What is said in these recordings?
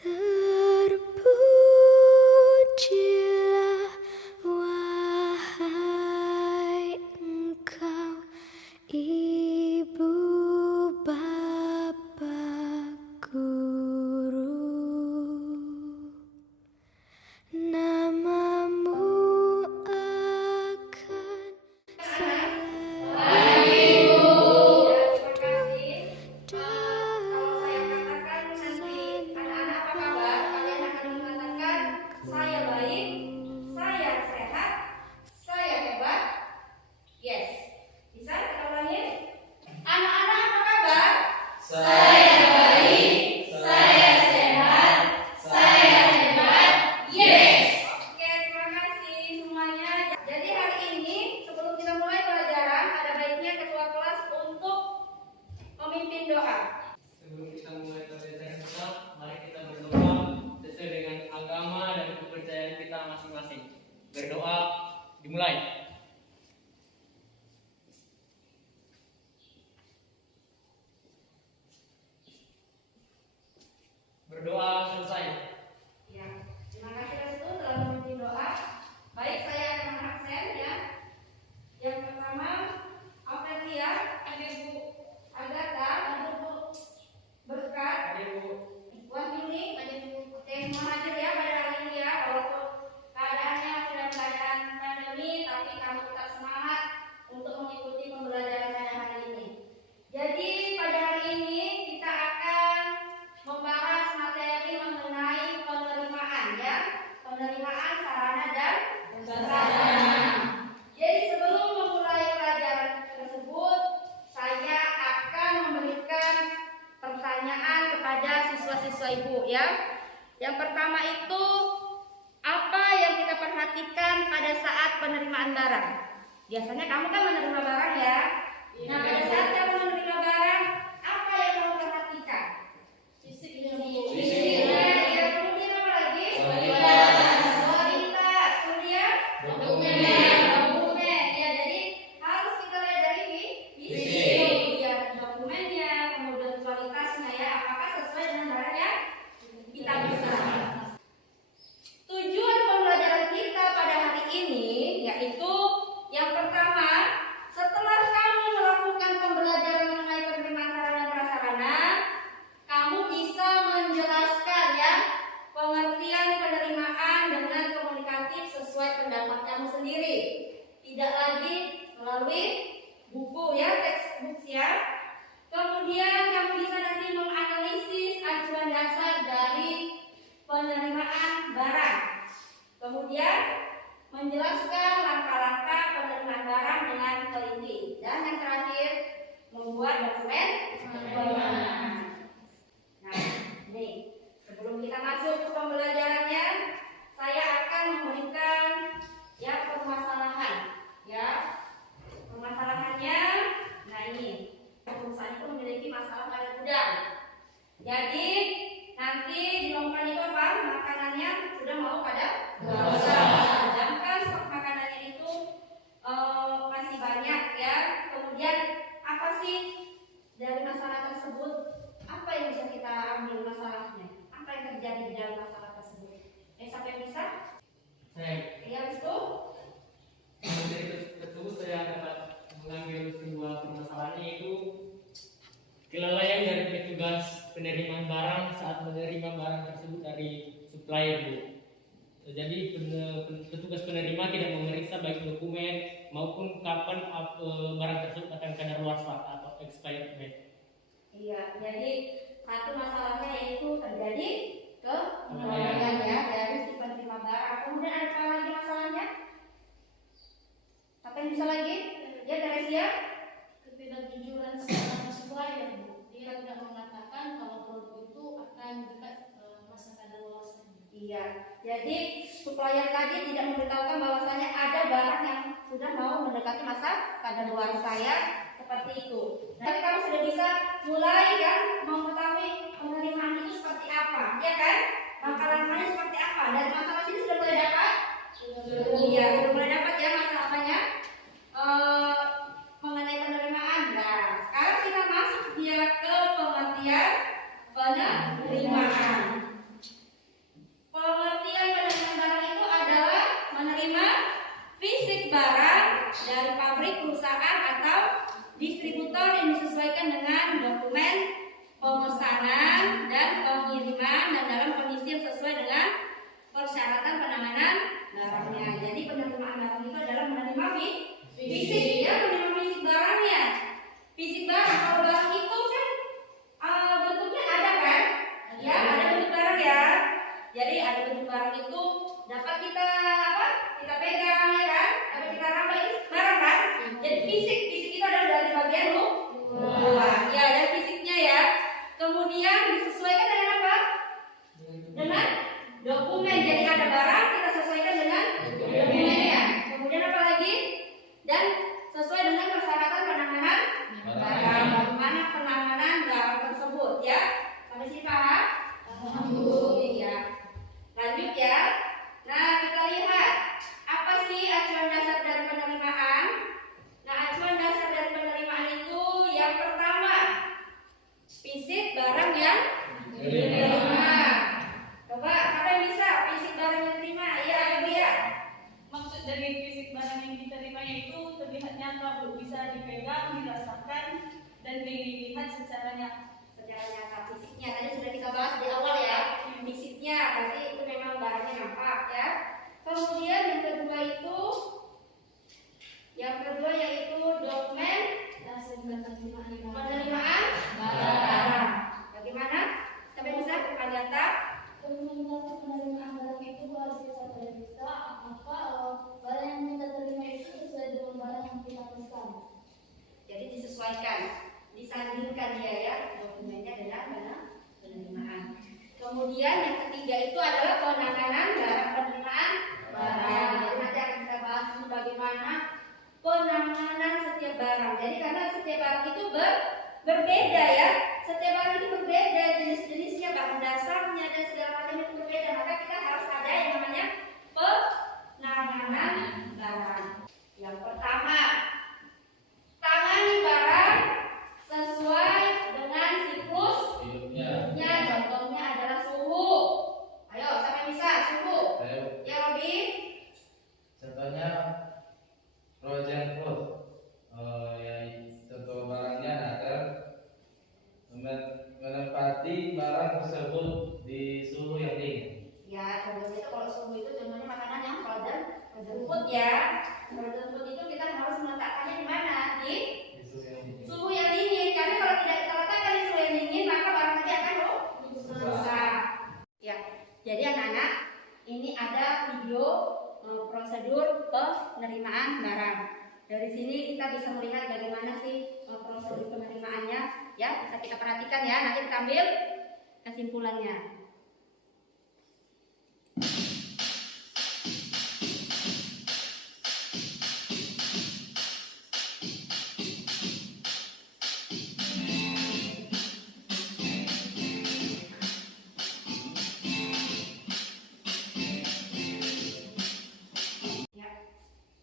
Terpujilah wahai Engkau, Ibu Bapa Guru. Namamu akan selalu saya baik, saya sehat, saya hebat. Yes. Bisa kita ulangi? Anak-anak apa kabar? Saya baik, saya sehat, saya hebat. Yes. Oke, terima kasih semuanya. Jadi hari ini sebelum kita mulai pelajaran, ada baiknya ketua kelas untuk memimpin doa. Sebelum kita mulai pelajaran kita, mari kita berdoa sesuai dengan agama dan kepercayaan kita masing-masing. Berdoa dimulai. Berdoa selesai. Ya, terima kasih Restu telah memimpin doa. Baik, saya akan mengaksen ya. Yang pertama, Aurelia, ada Bu Agatha, ada Bu Berkat, Ayo Bu. Wahyuni, ada Bu Teh Muhajir ya pada hari ini ya. Walaupun keadaannya sudah keadaan pandemi, tapi kamu tetap semangat untuk mengikuti pembelajaran pada hari ini. Jadi pada hari ini kita akan membahas materi mengenai penerimaan ya, penerimaan sarana dan prasarana. Jadi sebelum memulai pelajaran tersebut, saya akan memberikan pertanyaan kepada siswa-siswa ibu ya. Yang pertama itu, apa yang kita perhatikan pada saat penerimaan barang? Biasanya kamu kan menerima barang ya. Nah, pada saat kamu menerima barang, apa yang kamu perhatikan? Fisiknya. Ya, kemudian apa lagi? Kualitas. Kemudian dokumen. Ya, jadi harus kita lihat dari fisik. Ya, dokumennya, kemudian kualitasnya ya, apakah sesuai dengan barang yang kita bisa. Tujuan pembelajaran kita pada hari ini yaitu yang pertama, setelah kamu melakukan pembelajaran mengenai penerimaan sarana dan prasarana, kamu bisa menjelaskan ya pengertian penerimaan dengan komunikatif sesuai pendapat kamu sendiri. Tidak lagi melalui buku ya, textbook ya. Kemudian kamu bisa nanti menganalisis acuan dasar dari penerimaan barang. Kemudian menjelaskan langkah-langkah penerimaan barang dengan teliti. Dan yang terakhir, membuat dokumen penerimaan. Nah, ini sebelum kita masuk ke pembelajarannya, saya akan memberikan ya permasalahan. Ya, permasalahannya, nah ini perusahaan itu memiliki masalah pada gudang. Jadi nanti di lompatan itu apa? Makanannya sudah mau pada sedangkan stok makanannya itu masih banyak ya. Kemudian apa sih dari masalah tersebut? Apa yang bisa kita ambil masalahnya? Apa yang terjadi di dalam masalah tersebut? Siapa yang bisa? Saya. Ya, itu. Dari tersebut saya dapat mengambil sebuah permasalahan, yaitu kelalaian dari petugas penerimaan barang saat menerima barang tersebut dari supplier Bu. Jadi petugas penerima tidak memeriksa baik dokumen maupun kapan barang tersebut akan kadaluarsa atau expired date. Iya, jadi satu masalahnya yaitu terjadi kelalaian ya dari si penerima barang. Kemudian ada apa lagi masalahnya? Apa yang bisa lagi? Ya, Teresia? Ketidakjujuran seorang supplier, Bu. Dia tidak mengatakan kalau produk itu akan dekat masa kadaluarsa. Iya. Jadi supplier tadi tidak memberitahukan bahwasanya ada barang yang sudah mau mendekati masa kadaluarsa ya, seperti itu. Nanti kamu sudah bisa mulai kan mengetahui penerimaan itu seperti apa, ya kan? Langkah-langkahnya seperti apa? Dari masalah sini sudah mulai dapat? Iya, sudah mulai dapat ya masalah apanya? Mengenai penerimaan. Nah, sekarang kita masuk dia ke pengertian penerimaan. penerima fisik ya, penerima fisik barangnya. Fisik barang, kalau barang itu kan bentuknya ada kan? Ya, ada bentuk barang ya. Jadi ada bentuk barang itu dapat kita apa? Kita pegang ya kan? Dapat kita raba itu barang kan? Jadi fisik itu adalah dari bagian luar. Ya, ada fisiknya ya. Kemudian disesuaikan dengan apa? Dengan dokumen. Jadi ada barang kita sesuaikan dengan dokumennya. Kemudian apa lagi? Dan sesuai dengan persyaratan penanganan barang. Bagaimana penanganan barang tersebut ya? Sampai sini paham? Ya. Lanjut ya. Nah, kita lihat apa sih acuan dasar dari penerimaan? Nah, acuan dasar dari penerimaan itu yang pertama, fisik barang yang diterima. Coba siapa yang bisa fisik barang yang diterima? Ya, ayo ya. Maksud dari fisik barang yang diterimanya itu terlihat nyata, Bu. Bisa dipegang, dirasakan, dan dilihat secara nyata. Secara nyata fisiknya tadi sudah kita bahas di awal ya. Fisiknya berarti itu memang barangnya nampak ya. Kemudian yang kedua yaitu dokumen penerimaan barang. Bagaimana? Sampai bisa bukan nyata? Penerimaan barang itu harus kita periksa apakah barang yang kita terima itu sesuai dengan barang yang kita pesan. Jadi disesuaikan, disandingkan dia ya dokumennya dengan penerimaan. Kemudian yang ketiga itu adalah penanganan barang penerimaan barang. Jadi nanti akan kita bahas dulu bagaimana penanganan setiap barang. Jadi karena setiap barang itu berbeda ya. Setiap barang itu berbeda, jenis-jenisnya, bahan dasarnya dan segala macam itu berbeda. Maka kita harus ada yang namanya penanganan barang. Yang pertama, tangani barang sesuai dengan siklus hidupnya. Contohnya adalah suhu. Ayo, siapa bisa suhu? Ya, Robi. Contohnya frozen food, contoh barangnya agar menempati barang tersebut di suhu yang dingin. Ya, contohnya itu kalau suhu itu contohnya makanan yang frozen food ya. Frozen food itu kita harus meletakkannya di mana? Di suhu yang dingin. Karena kalau tidak kita letakkan di suhu yang dingin, maka barang tadi akan rusak. Ya, jadi anak-anak, ini ada video prosedur penerimaan barang. Dari sini kita bisa melihat bagaimana sih prosedur penerimaannya, ya bisa kita perhatikan ya. Nanti kita ambil kesimpulannya.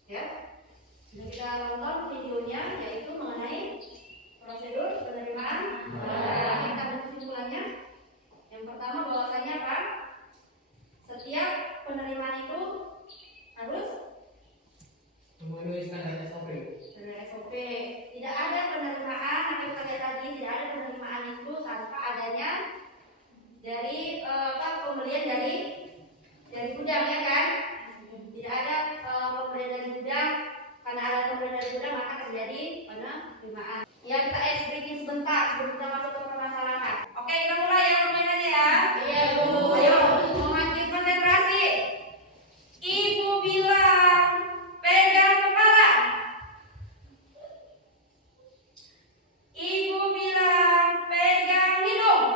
Ya, sudah kita nonton videonya yaitu mengenai prosedur penerimaan barang. Kita ambil kesimpulannya. Yang pertama bahwasanya apa? Setiap penerimaan itu harus Memenuhi standar SOP. SOP. Tidak ada penerimaan, apa yang kita lihat tadi, tidak ada penerimaan itu tanpa adanya dari pembelian dari gudang ya kan? Tidak ada pembelian dari gudang. Karena ada pembelian dari gudang maka terjadi penerimaan. Ya, kita breaking sebentar sebelum kita masuk ke permasalahan. Oke, kita mulai ya permainannya ya. Iya, Bu. Ayo, mengambil konsentrasi. Ibu bilang pegang kepala. Ibu bilang pegang hidung.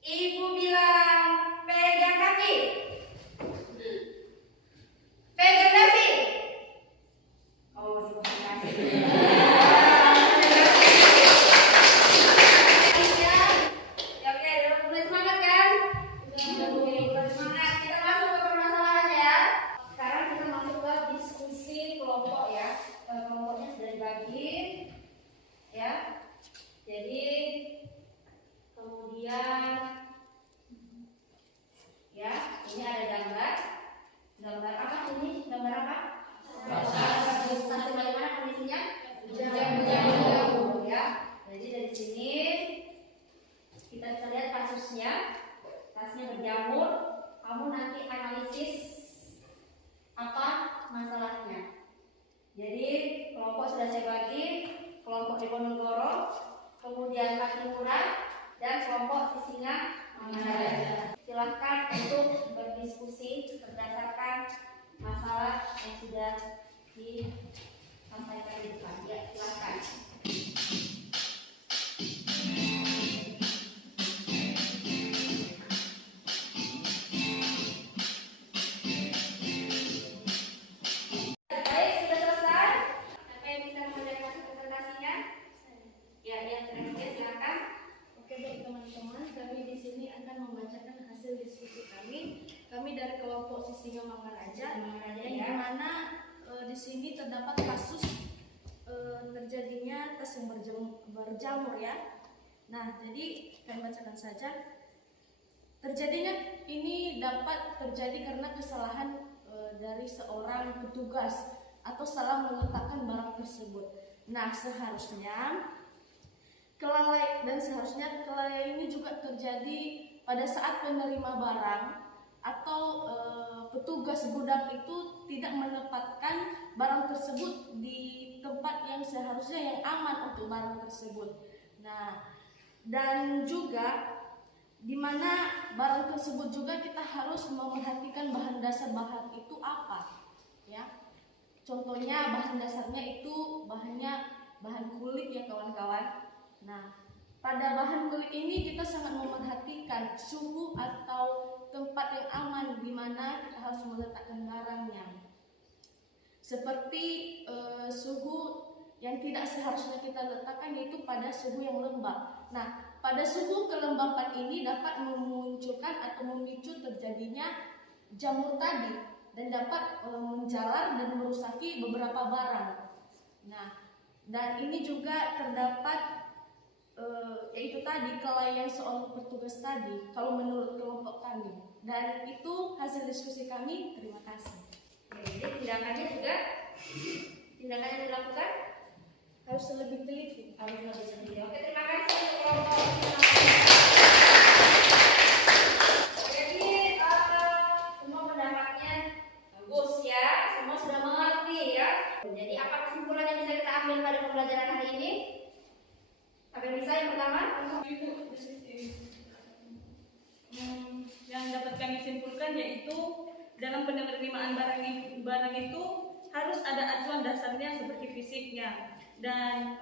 Ibu bilang pegang kaki. Pegang dasi. Oh, masih konsentrasi. Ya, oke, udah mulai semangat kan? Udah semangat. Kita masuk ke permasalahan ya. Sekarang kita masuk ke diskusi kelompok ya. Kelompoknya sudah dibagi, ya. Jadi kemudian, ya, ini ada gambar. Gambar apa ini? Gambar apa? Stasiun bagaimana kondisinya? Jauh, ya. Jadi dari sini kita bisa lihat kasusnya. Tasnya berjamur. Kamu nanti analisis apa masalahnya. Jadi kelompok sudah saya bagi, kelompok Diponegoro, kemudian Patimura, dan kelompok Sisinga Mangaraja. Silahkan untuk berdiskusi berdasarkan masalah yang sudah disampaikan di depan. Ya, silahkan. Baik, sudah selesai. Siapa yang bisa mengerjakan presentasinya? Ya, terima kasih. Silahkan. Oke baik teman-teman, kami di sini akan membacakan hasil diskusi kami. Kami dari kelompok Sisinga Mangaraja, yang ya. dimana di sini terdapat kasus terjadinya tes yang berjamur ya. Nah, jadi kami bacakan saja. Terjadinya ini dapat terjadi karena kesalahan dari seorang petugas atau salah meletakkan barang tersebut. Nah, seharusnya kelalaian ini juga terjadi pada saat penerima barang atau petugas gudang itu tidak menempatkan barang tersebut di tempat yang seharusnya yang aman untuk barang tersebut. Nah, dan juga di mana barang tersebut juga kita harus memperhatikan bahan dasar bahan itu apa, ya. Contohnya bahan dasarnya itu bahan kulit ya kawan-kawan. Nah, pada bahan kulit ini kita sangat memperhatikan suhu atau tempat yang aman di mana kita harus meletakkan barangnya. Seperti suhu yang tidak seharusnya kita letakkan yaitu pada suhu yang lembab. Nah, pada suhu kelembapan ini dapat memunculkan atau memicu terjadinya jamur tadi dan dapat menjalar dan merusaki beberapa barang. Nah, dan ini juga terdapat yaitu tadi kelalaian seorang petugas tadi kalau menurut kelompok kami. Dan itu hasil diskusi kami. Terima kasih. Jadi tindakannya dilakukan Harus lebih teliti. harus lebih sendiri. Oke, terima kasih untuk kelompok. Jadi semua pendapatnya bagus ya, semua sudah mengerti ya. Jadi apa kesimpulan yang bisa kita ambil pada pembelajaran hari ini? Apa yang bisa yang pertama? Yang dapat kami simpulkan yaitu dalam penerimaan barang itu harus ada acuan dasarnya seperti fisiknya dan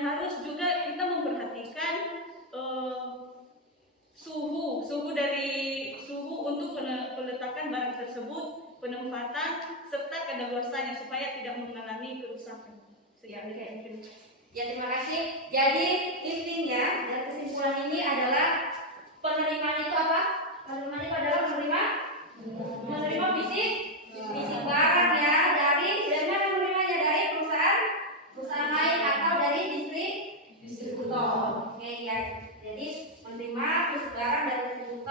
harus juga kita memperhatikan suhu untuk peletakan barang tersebut, penempatan serta kadaluarsanya supaya tidak mengalami kerusakan. Ya, terima kasih. Jadi intinya dan kesimpulan ini adalah penerimaan itu apa? Penerimaan itu adalah menerima fisik barang ya dari mana menerimanya, dari perusahaan lain atau dari distributor. Oke ya. Jadi menerima fisik barang dari distributor